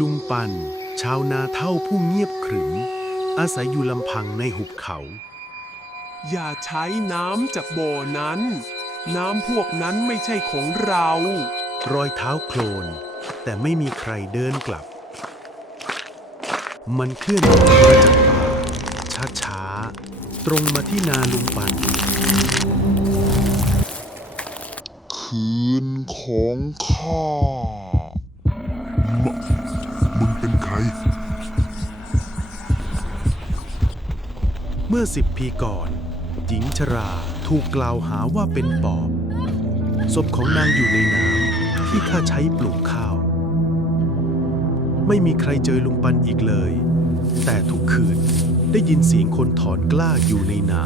ลุงปัน ชาวนาเท่าผู้เงียบขรึม อาศัยอยู่ลำพังในหุบเขา อย่าใช้น้ำจากบ่อนั้น น้ำพวกนั้นไม่ใช่ของเรา รอยเท้าโคลน แต่ไม่มีใครเดินกลับ มันเคลื่อนออกมาจากป่าช้าๆ ตรงมาที่นาลุงปัน คืนของข้า เมื่อสิบปีก่อน หญิงชราถูกกล่าวหาว่าเป็นปอบ ศพของนางอยู่ในน้ำที่ข้าใช้ปลูกข้าว ไม่มีใครเจอลุงปันอีกเลย แต่ทุกคืนได้ยินเสียงคนถอนกล้าอยู่ในนา